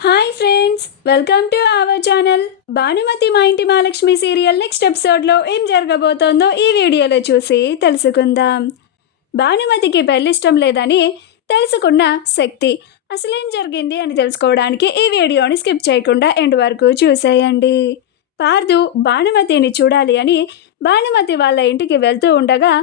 Hi friends, welcome to our channel. Bhanumathi మా ఇంటి Mahalakshmi serial next ఎపిసోడ్లో ఏం జరగబోతోందో ఈ వీడియోలో చూసి తెలుసుకుందాం. భానుమతికి పెళ్ళిష్టం లేదని తెలుసుకున్న శక్తి అసలేం జరిగింది అని తెలుసుకోవడానికి ఈ వీడియోని స్కిప్ చేయకుండా ఎండ్ వరకు చూసేయండి. పార్దు భానుమతిని చూడాలి అని భానుమతి వాళ్ళ ఇంటికి వెళ్తూ ఉండగా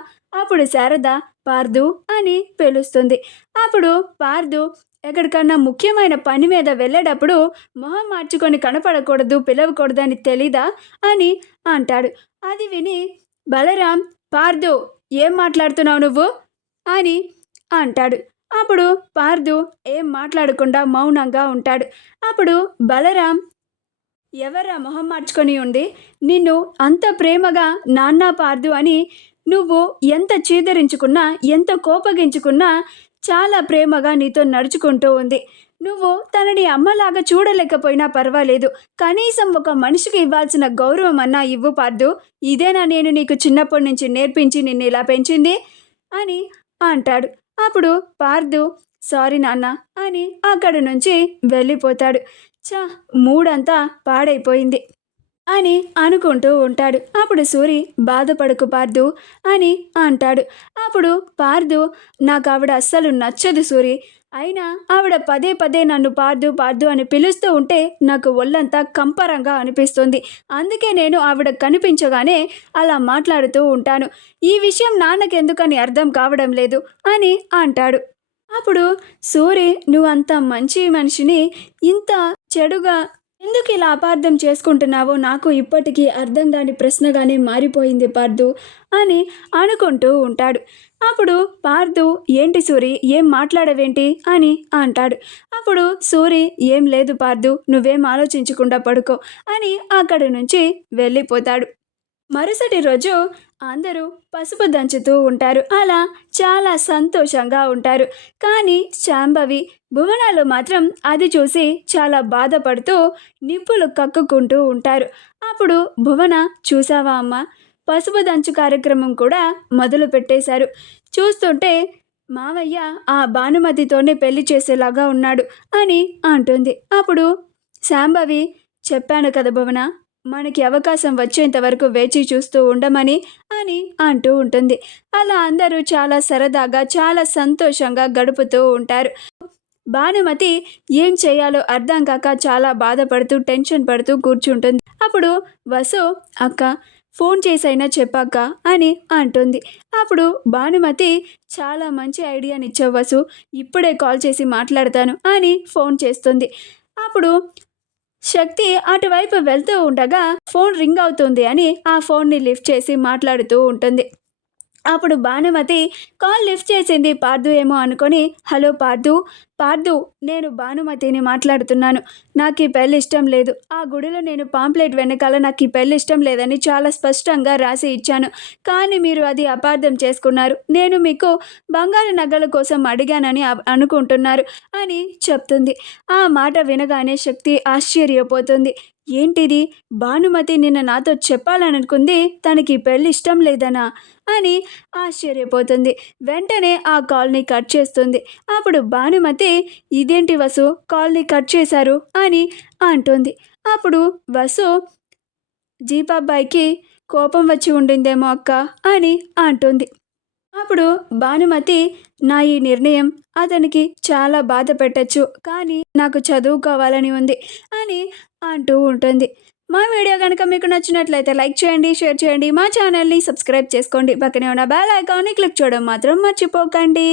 అప్పుడు శారద పార్దు అని పిలుస్తుంది. అప్పుడు పార్దు ఎక్కడికన్నా ముఖ్యమైన పని మీద వెళ్ళేటప్పుడు మొహం మార్చుకొని కనపడకూడదు, పిలవకూడదని తెలీదా అని అంటాడు. అది విని బలరాం, పార్దు ఏం మాట్లాడుతున్నావు నువ్వు అని అంటాడు. అప్పుడు పార్దు ఏం మాట్లాడకుండా మౌనంగా ఉంటాడు. అప్పుడు బలరాం, ఎవర్రా మొహం మార్చుకొని ఉంది, నిన్ను అంత ప్రేమగా నాన్న పార్దు అని నువ్వు ఎంత చీదరించుకున్నా, ఎంత కోపగించుకున్నా చాలా ప్రేమగా నీతో నడుచుకుంటూ ఉంది. నువ్వు తనని అమ్మలాగా చూడలేకపోయినా పర్వాలేదు, కనీసం ఒక మనిషికి ఇవ్వాల్సిన గౌరవం అన్నా ఇవ్వు పార్దు. ఇదేనా నేను నీకు చిన్నప్పటి నుంచి నేర్పించి నిన్ను ఇలా పెంచింది అని అంటాడు. అప్పుడు పార్దు సారీ నాన్న అని అక్కడి నుంచి వెళ్ళిపోతాడు. మూడంతా పాడైపోయింది అని అనుకుంటూ ఉంటాడు. అప్పుడు సూరి బాధపడకు పార్దు అని అంటాడు. అప్పుడు పార్దు, నాకు ఆవిడ అస్సలు నచ్చదు సూరి, అయినా ఆవిడ పదే పదే నన్ను పార్దు పార్దు అని పిలుస్తూ ఉంటే నాకు ఒళ్ళంతా కంపరంగా అనిపిస్తుంది. అందుకే నేను ఆవిడ కనిపించగానే అలా మాట్లాడుతూ ఉంటాను. ఈ విషయం నాన్నకెందుకని అర్థం కావడం లేదు అని అంటాడు. అప్పుడు సూరి, నువ్వు అంత మంచి మనిషిని ఇంత చెడుగా ఎందుకు ఇలా అపార్థం చేసుకుంటున్నావో నాకు ఇప్పటికీ అర్థం కాని ప్రశ్నగానే మారిపోయింది పార్దు అని అనుకుంటూ ఉంటాడు. అప్పుడు పార్దు, ఏంటి సూరి, ఏం మాట్లాడవేంటి అని అంటాడు. అప్పుడు సూరి, ఏం లేదు పార్దు, నువ్వేం ఆలోచించకుండా పడుకో అని అక్కడి నుంచి వెళ్ళిపోతాడు. మరుసటి రోజు అందరూ పసుపు దంచుతూ ఉంటారు. అలా చాలా సంతోషంగా ఉంటారు. కానీ శాంభవి, భువనాలు మాత్రం అది చూసి చాలా బాధపడుతూ నిప్పులు కక్కుకుంటూ ఉంటారు. అప్పుడు భువన, చూసావా అమ్మ, పసుపు దంచు కార్యక్రమం కూడా మొదలు పెట్టేశారు. చూస్తుంటే మావయ్య ఆ భానుమతితోనే పెళ్లి చేసేలాగా ఉన్నాడు అని అంటుంది. అప్పుడు శాంభవి, చెప్పాను కదా భువన, మనకి అవకాశం వచ్చేంత వరకు వేచి చూస్తూ ఉండమని అని అంటూ ఉంటుంది. అలా అందరూ చాలా సరదాగా చాలా సంతోషంగా గడుపుతూ ఉంటారు. భానుమతి ఏం చేయాలో అర్థం కాక చాలా బాధపడుతూ టెన్షన్ పడుతూ కూర్చుంటుంది. అప్పుడు వసు, అక్క ఫోన్ చేసైనా చెప్పాక అని అంటుంది. అప్పుడు భానుమతి, చాలా మంచి ఐడియానిచ్చావు వసు, ఇప్పుడే కాల్ చేసి మాట్లాడతాను అని ఫోన్ చేస్తుంది. అప్పుడు శక్తి అటువైపు వెళ్తూ ఉండగా ఫోన్ రింగ్ అవుతుంది అని ఆ ఫోన్ని లిఫ్ట్ చేసి మాట్లాడుతూ ఉంటుంది. అప్పుడు భానుమతి కాల్ లిఫ్ట్ చేసింది. పార్దు ఏమో అనుకొని, హలో పార్దు, పార్దు నేను భానుమతిని మాట్లాడుతున్నాను. నాకు ఈ పెళ్ళి ఇష్టం లేదు. ఆ గుడిలో నేను పాంప్లెట్ వెనకాల నాకు ఈ పెళ్ళి ఇష్టం లేదని చాలా స్పష్టంగా రాసి ఇచ్చాను. కానీ మీరు అది అపార్థం చేసుకున్నారు. నేను మీకు బంగారు నగల కోసం అడిగానని అనుకుంటున్నారు అని చెప్తుంది. ఆ మాట వినగానే శక్తి ఆశ్చర్యపోతుంది. ఏంటిది, భానుమతి నిన్న నాతో చెప్పాలనుకుంది తనకి పెళ్ళి ఇష్టం లేదనా అని ఆశ్చర్యపోతుంది. వెంటనే ఆ కాల్ని కట్ చేస్తుంది. అప్పుడు భానుమతి, ఇదేంటి వసు, కాల్ని కట్ చేశారు అని అంటుంది. అప్పుడు వసు, జీపాబాయికి కోపం వచ్చి ఉండిందేమో అక్క అని అంటుంది. అప్పుడు భానుమతి, నా ఈ నిర్ణయం అతనికి చాలా బాధ పెట్టచ్చు, కానీ నాకు చదువుకోవాలని ఉంది అని అంటూ ఉంటుంది. మా వీడియో కనుక మీకు నచ్చినట్లయితే లైక్ చేయండి, షేర్ చేయండి, మా ఛానల్ని సబ్స్క్రైబ్ చేసుకోండి, పక్కనే ఉన్న బెల్ ఐకాన్ని క్లిక్ చేయడం మాత్రం మర్చిపోకండి.